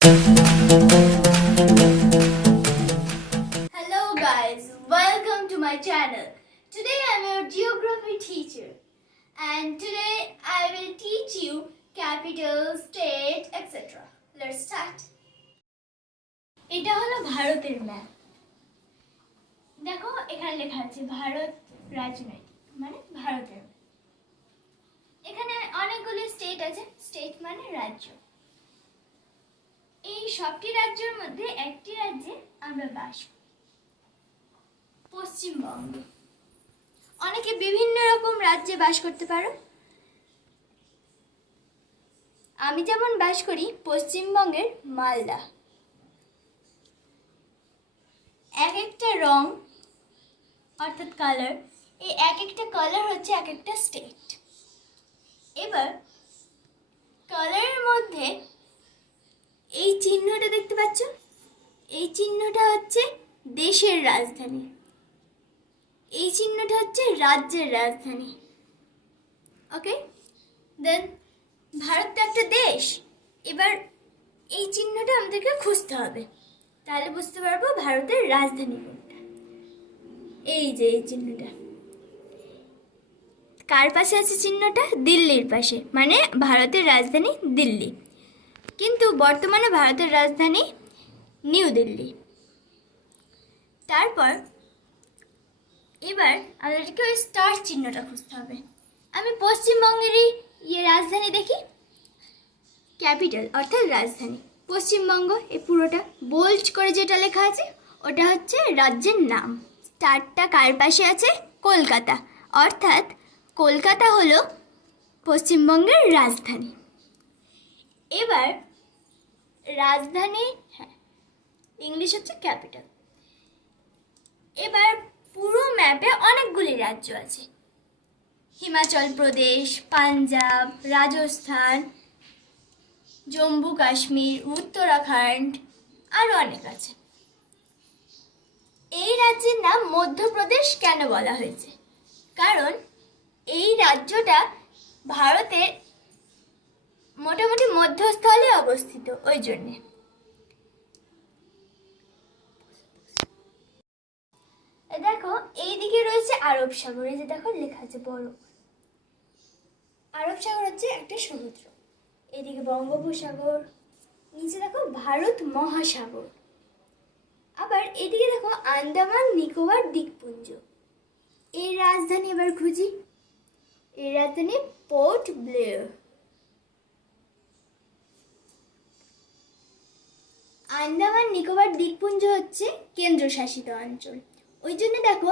Hello guys, welcome to my channel. Today I am your geography teacher and today I will teach you capital, state, etc. Let's start. এটা হলো ভারতের map. দেখো এখানে লেখা আছে ভারত রাজনৈতিক মানে ভারতের। এখানে অনেকগুলো স্টেট আছে, স্টেট মানে রাজ্য। এই সবটি রাজ্যের মধ্যে একটি রাজ্যে আমরা বাস করি, পশ্চিমবঙ্গ। অনেকে বিভিন্ন রকম রাজ্যে বাস করতে পারো। আমি যেমন বাস করি পশ্চিমবঙ্গের মালদা। এক একটা রং অর্থাৎ কালার, এই এক একটা কালার হচ্ছে এক একটা স্টেট। এবার কালারের মধ্যে এই চিহ্নটা দেখতে পাচ্ছ, এই চিহ্নটা হচ্ছে দেশের রাজধানী, এই চিহ্নটা হচ্ছে রাজ্যের রাজধানী। ওকে, দেন ভারত তো একটা দেশ। এবার এই চিহ্নটা আমাদেরকে খুঁজতে হবে, তাহলে বুঝতে পারবো ভারতের রাজধানী কোনটা। এই যে এই চিহ্নটা কার পাশে আছে? চিহ্নটা দিল্লির পাশে, মানে ভারতের রাজধানী দিল্লি। কিন্তু বর্তমানে ভারতের রাজধানী নিউ দিল্লি। তারপর এবার আমাদেরকে ওই স্টার চিহ্নটা খুঁজতে হবে। আমি পশ্চিমবঙ্গেরই রাজধানী দেখি, ক্যাপিটাল অর্থাৎ রাজধানী পশ্চিমবঙ্গ। এই পুরোটা বোল্ড করে যেটা লেখা আছে ওটা হচ্ছে রাজ্যের নাম। স্টারটা কার পাশে আছে? কলকাতা, অর্থাৎ কলকাতা হলো পশ্চিমবঙ্গের রাজধানী। এবার রাজধানী, হ্যাঁ ইংলিশ হচ্ছে ক্যাপিটাল। এবার পুরো ম্যাপে অনেকগুলি রাজ্য আছে, হিমাচল প্রদেশ, পাঞ্জাব, রাজস্থান, জম্মু কাশ্মীর, উত্তরাখণ্ড, আরও অনেক আছে। এই রাজ্যের নাম মধ্যপ্রদেশ কেন বলা হয়েছে? কারণ এই রাজ্যটা ভারতের মোটামুটি মধ্যস্থলে অবস্থিত, ওই জন্যে। দেখো এইদিকে রয়েছে আরব সাগর, এই যে দেখো লেখা আছে বড়। আরব সাগর হচ্ছে একটা সমুদ্র। এদিকে বঙ্গোপসাগর, নিচে দেখো ভারত মহাসাগর। আবার এদিকে দেখো আন্দামান নিকোবর দ্বীপপুঞ্জ। এর রাজধানী এবার খুঁজি, এর রাজধানী পোর্ট ব্লেয়ার। আন্দামান নিকোবর দ্বীপপুঞ্জ হচ্ছে কেন্দ্রশাসিত অঞ্চল, ওই জন্য দেখো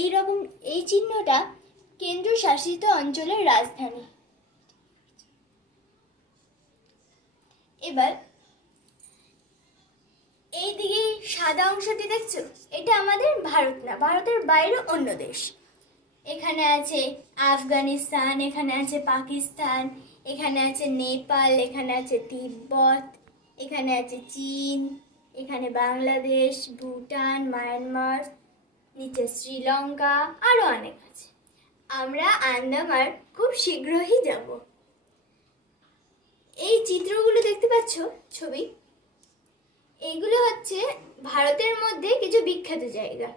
এইরকম এই চিহ্নটা কেন্দ্রশাসিত অঞ্চলের রাজধানী। এবার এইদিকে সাদা অংশটি দেখছো, এটা আমাদের ভারত না, ভারতের বাইরে অন্য দেশ। এখানে আছে আফগানিস্তান, এখানে আছে পাকিস্তান, এখানে আছে নেপাল, এখানে আছে তিব্বত, এখানে আছে চীন, এখানে বাংলাদেশ, ভুটান, মায়ানমার, নিচে শ্রীলঙ্কা, আরও অনেক আছে। আমরা আন্দামান খুব শীঘ্রই যাব। এই চিত্রগুলো দেখতে পাচ্ছ, ছবি, এইগুলো হচ্ছে ভারতের মধ্যে কিছু বিখ্যাত জায়গা।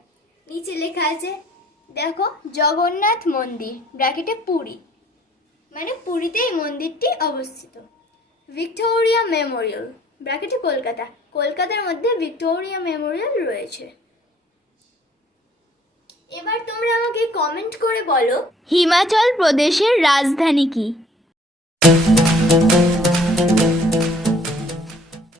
নিচে লেখা আছে দেখো জগন্নাথ মন্দির, ব্র্যাকেটে পুরী, মানে পুরীতে এই মন্দিরটি অবস্থিত। ভিক্টোরিয়া মেমোরিয়াল, ব্র্যাকেটে কলকাতা, কলকাতার মধ্যে ভিক্টোরিয়া মেমোরিয়াল রয়েছে। এবার তোমরা আমাকে কমেন্ট করে বলো হিমাচল প্রদেশের রাজধানী কি?